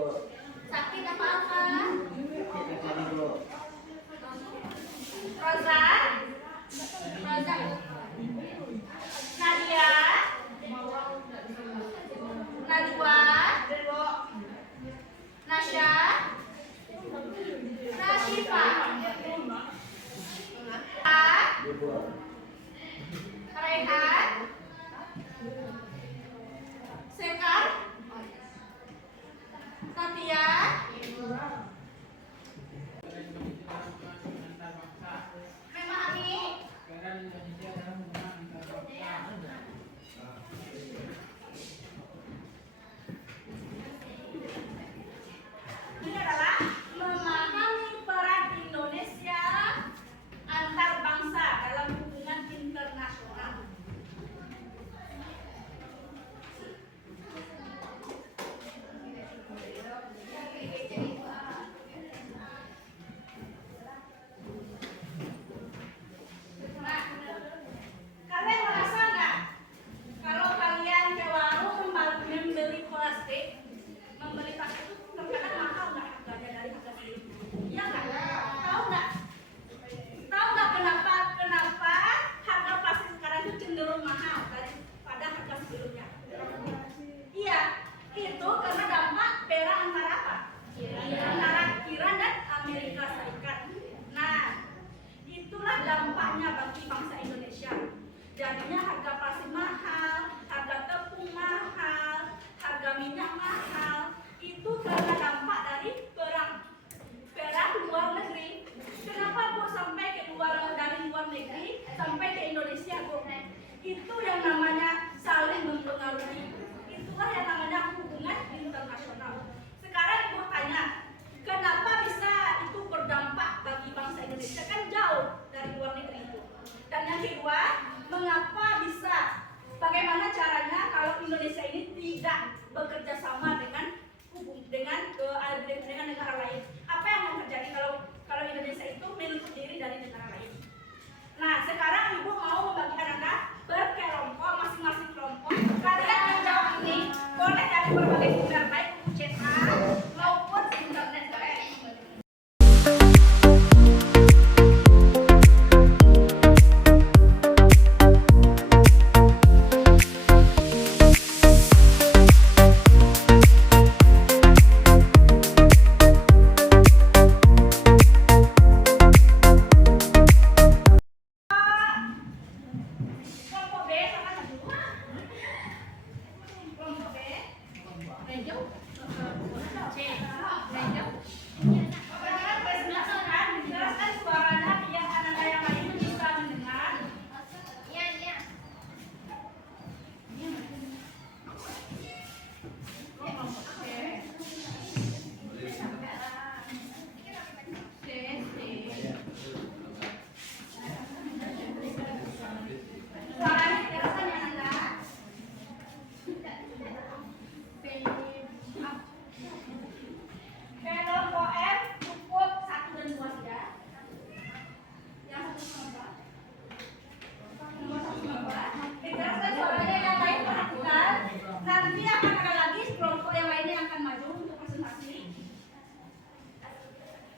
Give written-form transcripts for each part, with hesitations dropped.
Sakit apa-apa? Rosa? Rosa? Nadia? Najwa? Nasya? Nashifa? Rehan? Sekar? Natia? Memahami? Ini adalah memahami peran Indonesia antar bangsa dalam hubungan internasional. Nah, kalian merasa nggak kalau kalian ke warung membeli plastik, membeli plastik itu terkadang mahal nggak harganya dari harga sebelumnya? Iya nggak? Tahu nggak? Tahu nggak kenapa harga plastik sekarang itu cenderung mahal daripada harga sebelumnya? Iya, itu karena dampak perang antara apa? Antara Iran dan Amerika Serikat. Nah, itulah dampaknya bagi bangsa Indonesia. Jadinya harga plastik mahal, harga tepung mahal, harga minyak mahal. Itu karena dampak dari perang luar negeri. Kenapa Bu sampai dari luar negeri sampai ke Indonesia, Bu? Itu yang namanya saling mempengaruhi. Itulah yang namanya hubungan internasional. Sekarang Ibu tanya, kenapa bisa itu berdampak bagi bangsa Indonesia? Kan jauh dari luar negeri itu. Dan yang kedua, mengapa bisa? Bagaimana caranya kalau Indonesia ini tidak bekerja sama dengan negara lain? Apa yang akan terjadi kalau Indonesia itu menutup diri dari negara lain? Nah, sekarang Ibu mau membagikan Anda berkelompok, masing-masing kelompok. Kalian menjawab ini boleh dari berbagai sumber, baik buku cetak maupun internet. Kelompok B sama dulu. Kelompok B. Rejau. C. Rejau. Bagaimana presentasikan? Jelaskan suaranya biar anak-anak yang lain bisa mendengar. Iya. Kelompok C. Suaranya dijelaskan ya Nanda. Kelompok F cukup 1 dan 2 saja. Yang satu nomor 2. Nomor 1 nomor 2. Dijelaskan suaranya, yang lain perhatikan. Nanti akan ada lagi kelompok yang lainnya yang akan maju untuk presentasi.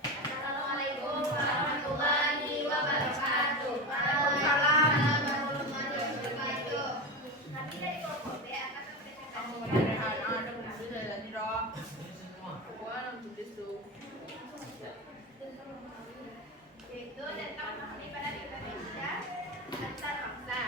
Assalamualaikum warahmatullahi wabarakatuh. Waalaikumsalam warahmatullahi wabarakatuh. Nanti dari kelompok B akan yaitu tentang mengenai pada Indonesia antar bangsa.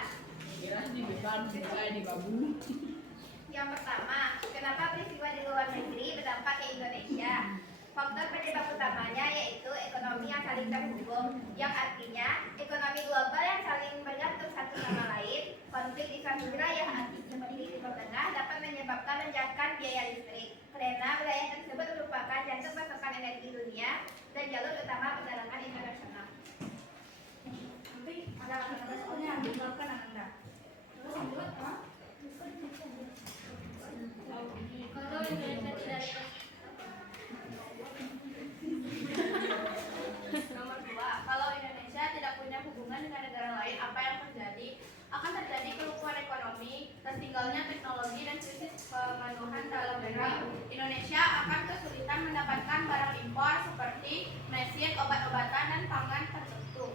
Yang pertama, kenapa peristiwa di luar negeri berdampak ke Indonesia? Faktor penyebab utamanya yaitu ekonomi yang saling terhubung, yang artinya ekonomi global yang saling bergantung satu sama lain. Konflik di suatu wilayah seperti di Timur Tengah dapat menyebabkan lonjakan biaya listrik, karena wilayah tersebut merupakan jantung pasokan energi dunia dan jalur utama perdagangan internasional. Nanti ada anak-anak sekolahnya yang dikenalkan Anda. Terus lanjut, kalau Indonesia tidak nomor 2, kalau Indonesia tidak punya hubungan dengan negara lain, apa yang terjadi? Akan terjadi kelumpuhan ekonomi, tertinggalnya teknologi dan krisis pemenuhan dalam negeri. Indonesia akan kesulitan menggunakan barang impor seperti mesin, obat-obatan, dan pangan tertentu.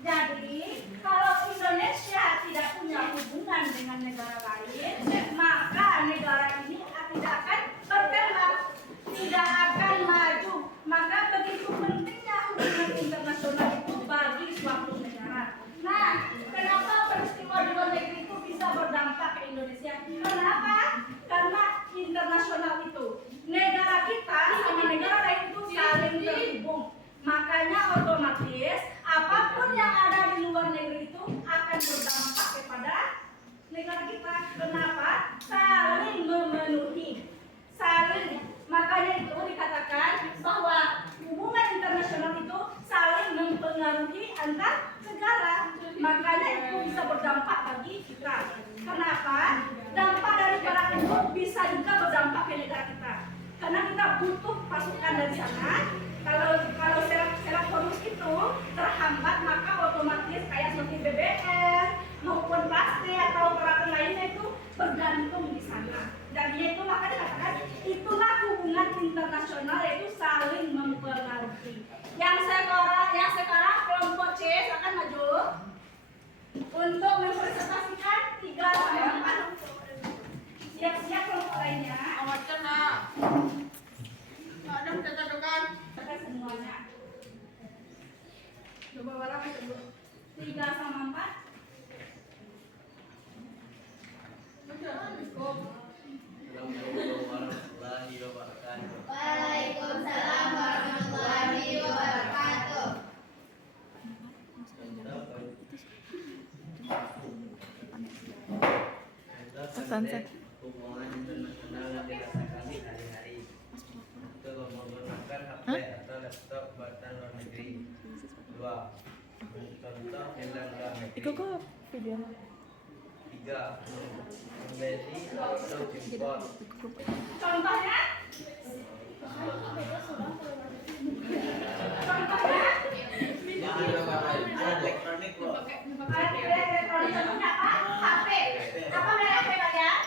Jadi, kalau Indonesia tidak punya hubungan dengan negara lain, maka negara ini tidak akan berkembang, tidak akan maju. Maka begitu pentingnya hubungan internasional itu bagi suatu negara. Nah, kenapa peristiwa di luar negeri itu bisa berdampak ke Indonesia? Kenapa? Karena internasional itu negara kita sama negara lain itu saling terhubung. Makanya otomatis apapun yang ada di luar negeri itu akan berdampak kepada negara kita. Kenapa? Saling memenuhi, saling. Makanya itu dikatakan bahwa hubungan internasional itu saling mempengaruhi antar negara. Makanya itu bisa berdampak bagi kita. Kenapa? Dampak dari barang itu bisa juga berdampak ke negara kita. Karena kita butuh pasukan dari sana. Kalau serat hormuz itu terhambat, maka otomatis kayak seperti BBM maupun plastik atau peralatan lainnya itu bergantung di sana. Jadinya itu maka dikatakan itulah hubungan internasional, yaitu saling mempengaruhi. Yang sekarang kelompok C akan maju untuk mempresentasikan 3 sampai 4. Siap-siap kelompok lainnya. Ada mencatatkan Semuanya. Coba warna itu 3 sama 4. Waalaikumsalam warahmatullahi wabarakatuh. Hubungan internasional yang dirasakan hari-hari untuk menggunakan HP atau laptop buatan luar negeri. 2. Contoh film luar negeri. 3. Membeli atau impor. Contohnya? Elektronik loh. Elektronik contohnya apa? HP. Apa merek HP kalian?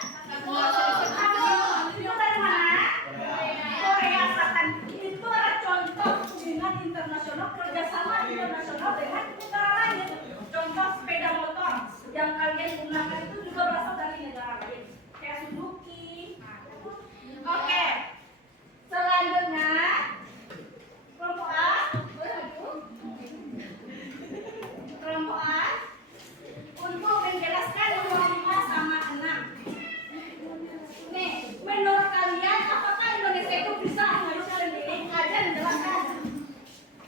Itu dari mana? Korea Selatan. Itu adalah contoh hubungan internasional, kerjasama internasional dengan negara lain. Contoh sepeda motor yang kalian gunakan itu juga berasal dari negara lain, kayak Suzuki. Oke. Selanjutnya kelompok A. Kelompok A untuk menjelaskan nomor 5 sama 6. Nih, menurut kalian apakah Indonesia itu bisa mengharuskan diri? Aja menjelaskan.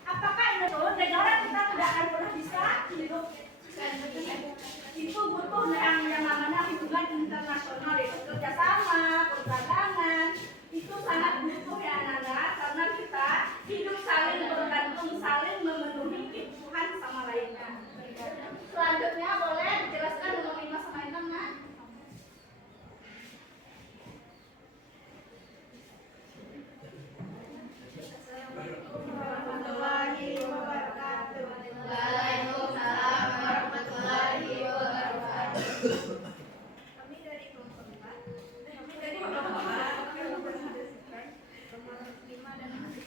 Apakah Indonesia negara kita tidak akan pernah bisa hidup? Itu butuh yang namanya hubungan internasional, itu kerjasama, perdagangan. Itu sangat butuh ya anak-anak, karena kita hidup saling bergantung, saling memenuhi kebutuhan sama lainnya. Selanjutnya boleh dijelaskan nomor 5 sama 6, Nak? Warahmatullahi wabarakatuh. Waalaikumsalam warahmatullahi wabarakatuh. Kami dari kelompok 4. Kami dari kelompok 4. Nomor 5 dan 6.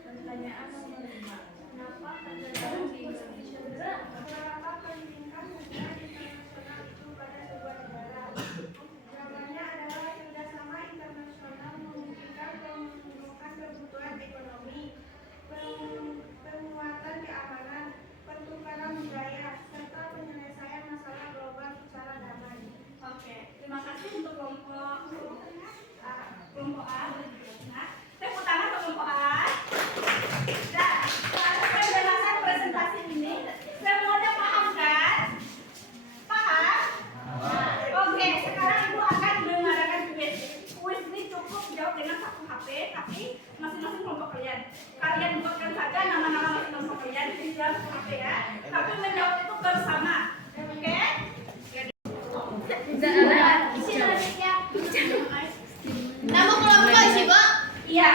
Pertanyaan nomor 5. Kenapa perdagangan di Indonesia bergerak? Beberapa pendidikan hubungan internasional itu pada sebuah negara. Namanya adalah kerjasama internasional memungkinkan pemenuhan kebutuhan ekonomi, penguatan keamanan, pertukaran budaya, serta penyelesaian masalah global secara damai. Oke, terima kasih untuk kelompok A. Nah, tepuk tangan untuk kelompok A. Nah, setelah penjelasan presentasi ini, semuanya paham kan? Paham? Oke, sekarang Ibu akan mengadakan kuis. Kuis ini cukup jawab dengan 1 HP, tapi masing-masing kelompok kalian. Kalian buatkan saja nama-nama masing-masing kalian di dalam 1 HP ya. Tapi menjawab itu bersama. Oke? Nama kelompok sih, Bu? Iya.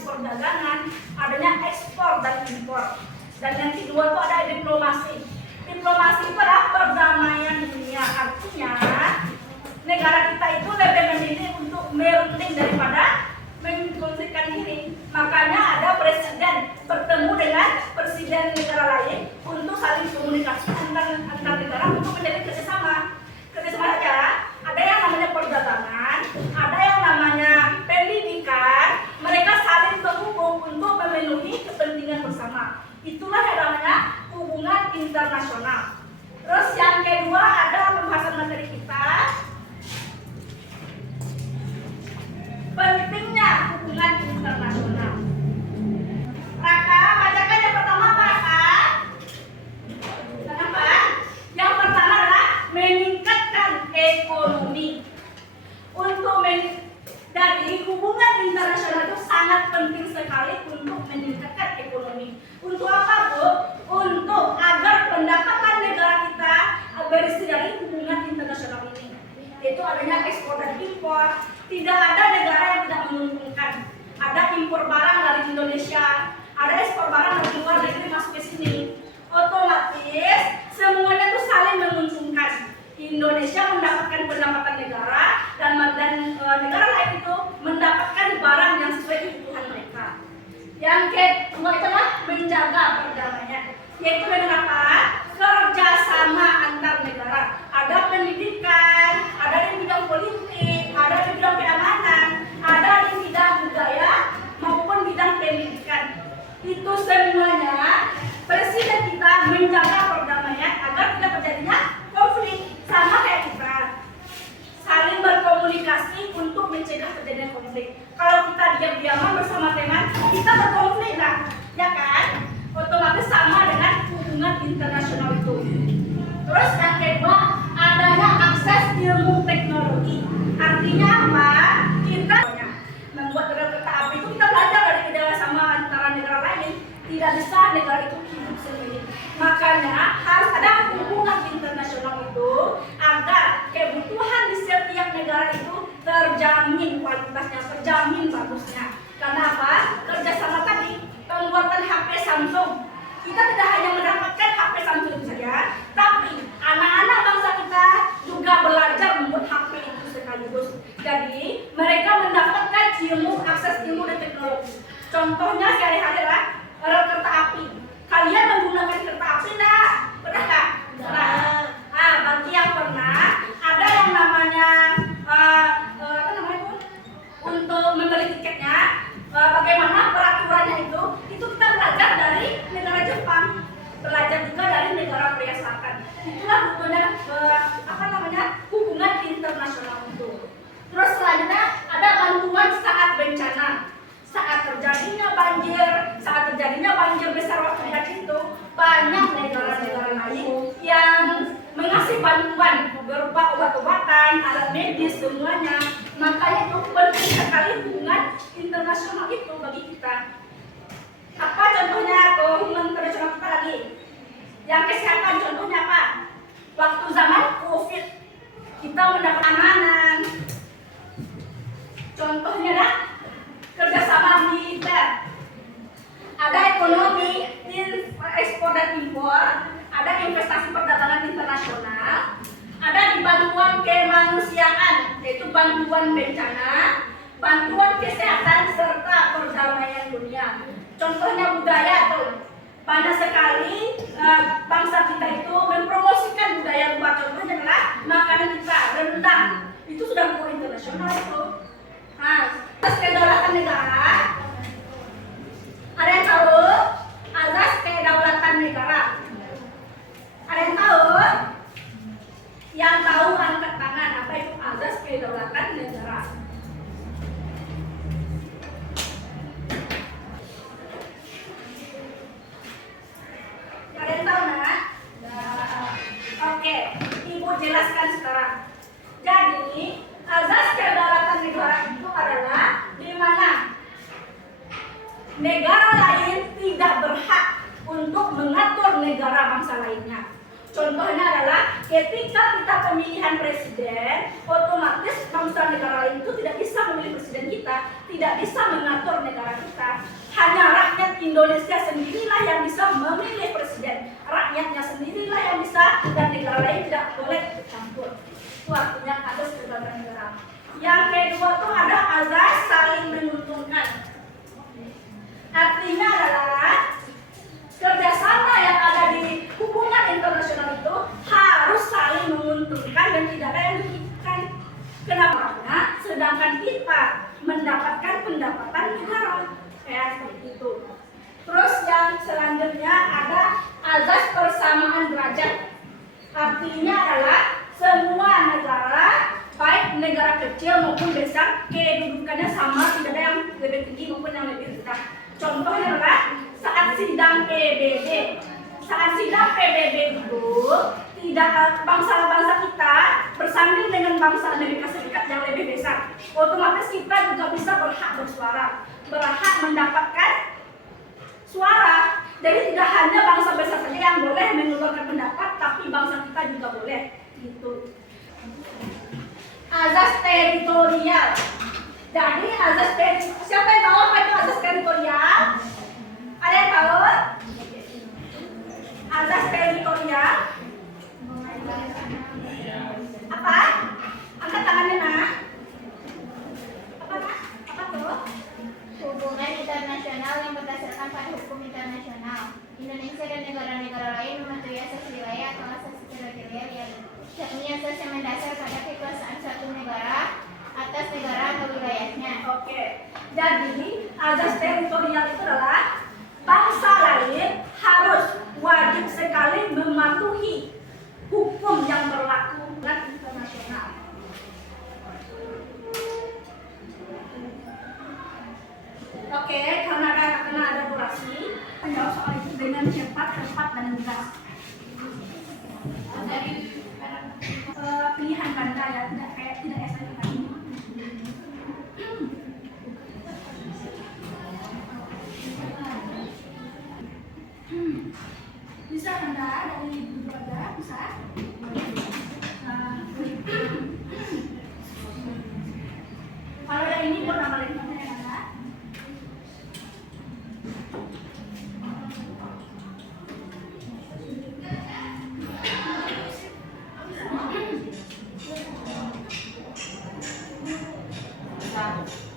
di perdagangan, adanya ekspor dan impor. Dan yang kedua itu ada diplomasi. Diplomasi itu adalah perdamaian dunia. Artinya negara kita itu lebih memilih untuk merunding daripada mengkonflikkan diri. Makanya ada presiden bertemu dengan presiden negara lain untuk saling komunikasi antar negara untuk menjadi kerjasama. Kerjasama saja ada yang namanya perdagangan, ada yang namanya pendidikan. Mereka saling terhubung untuk memenuhi kepentingan bersama. Itulah yang namanya hubungan internasional. Terus yang kedua ada pembahasan materi kita. Pentingnya hubungan internasional. Raka, bacakan yang pertama apa, Raka? Kenapa? Yang pertama adalah meningkatkan ekonomi. Dari hubungan internasional itu sangat penting sekali untuk meningkatkan ekonomi. Untuk apa, Bu? Untuk agar pendapatan negara kita berisi dari hubungan internasional ini. Yaitu adanya ekspor dan impor. Tidak ada negara yang tidak menguntungkan. Ada impor barang dari Indonesia, ada ekspor barang dari luar negeri masuk ke sini. Otomatis semuanya itu saling menguntungkan. Indonesia mendapatkan pendapatan negara dan negara lain itu mendapatkan barang yang sesuai kebutuhan mereka. Yang kedua itu adalah menjaga perdamaian, yaitu dengan apa? Kerjasama antar negara. Ada pendidikan, ada di bidang politik, ada di bidang keamanan, ada di bidang budaya maupun bidang pendidikan. Itu semuanya presiden kita menjaga perdamaian agar tidak terjadinya konflik. Sama kayak kita saling berkomunikasi untuk mencegah terjadinya konflik. Kalau kita diam-diaman bersama teman, kita berkonflik lah, ya kan? Otomatis sama dengan hubungan internasional itu. Terus yang kedua, adanya akses ilmu teknologi. Artinya apa? Kita membuat rel kereta api itu kita belajar dari kerjasama antara negara lain. Tidak bisa negara itu hidup sendiri. Makanya harus ada hubungan internasional itu agar kebutuhan di setiap negara itu terjamin kualitasnya, terjamin bagusnya. Karena apa? Kerjasama tadi, pembuatan HP Samsung. Kita tidak hanya mendapatkan HP Samsung saja, tapi anak-anak bangsa kita juga belajar membuat HP itu sekaligus. Jadi mereka mendapatkan akses ilmu dan teknologi. Contohnya sehari-hari lah rel kereta api. Kalian menggunakan kereta api enggak? Pernah enggak? Pernah. Bagi yang pernah, ada yang namanya apa namanya itu? Untuk membeli tiketnya, bagaimana peraturannya itu kita belajar dari negara Jepang, belajar juga dari negara Korea Selatan. Itulah butuhnya apa namanya? Hubungan internasional itu. Terus selanjutnya ada bantuan saat bencana. Saat terjadinya banjir besar waktu itu, banyak negara-negara lain yang mengasih bantuan berupa obat-obatan, alat medis, semuanya. Makanya itu penting sekali hubungan internasional itu bagi kita. Apa contohnya hubungan internasional kita lagi? Yang kesehatan contohnya apa? Waktu zaman COVID, kita mendapat amanan. Contohnya adalah kerjasama militer. Ada ekonomi, ekspor dan impor, ada investasi perdagangan internasional, ada di bantuan kemanusiaan, yaitu bantuan bencana, bantuan kesehatan serta perdamaian dunia. Contohnya budaya tuh, banyak sekali bangsa kita itu mempromosikan budaya luar. Contohnya adalah makanan kita, rendang, itu sudah go internasional itu. Nah, atas kedaulatan negara, ada yang tahu azas kedaulatan negara? Ada yang tahu? Yang tahu angkat tangan. Apa itu azas kedaulatan negara? Ada yang tahu nak? Oke, Ibu jelaskan sekarang. Jadi azas kedaulatan negara itu adalah di mana negara lain tidak berhak untuk mengatur negara bangsa lainnya. Contohnya adalah ketika kita pemilihan presiden, otomatis bangsa negara lain itu tidak bisa memilih presiden kita, tidak bisa mengatur negara kita. Indonesia sendirilah yang bisa memilih presiden, rakyatnya sendirilah yang bisa, dan negara lain tidak boleh ikut campur. Itu artinya azas kedaulatan negara. Yang kedua tuh ada azas saling menguntungkan. Artinya adalah kerjasama yang ada di hubungan internasional itu harus saling menguntungkan dan tidak ada yang dirugikan. Kenapa? Sedangkan kita mendapatkan pendapatan negara kayak seperti itu. Terus yang selanjutnya ada azas persamaan derajat. Artinya adalah semua negara, baik negara kecil maupun besar, kedudukannya sama, tidak ada yang lebih tinggi maupun yang lebih rendah. Contohnya adalah saat sidang PBB. Saat sidang PBB itu tidak bangsa-bangsa kita bersanding dengan bangsa Amerika Serikat yang lebih besar. Otomatis kita juga bisa berhak bersuara, berhak mendapatkan suara. Jadi tidak hanya bangsa besar saja yang boleh mengeluarkan pendapat, tapi bangsa kita juga boleh. Gitu. Azas teritorial. Jadi azas teritorial. Siapa yang tahu apa itu azas teritorial? Ada yang tahu? Azas teritorial. Apa? Angkat tangannya, Nak. Apa, Nak? Apa tuh? Hubungan internasional yang berdasarkan pada hukum internasional. Indonesia dan negara-negara lain mematuhi asas wilayah atau asas teritorial yang yakni asas yang mendasar pada kekuasaan suatu negara atas negara atau wilayahnya. Oke. Jadi azas teritorial itu adalah bangsa lain harus wajib sekali mematuhi hukum yang berlaku dan internasional. Oke, karena ada durasi, menjawab soal itu dengan cepat, tepat, dan jelas. Dari Pilihan ganda ya, tidak SNM tadi. Bisa ganda dari dulu aja, bisa. Kalau yang ini buat nama lain ya, Ganda. Satu.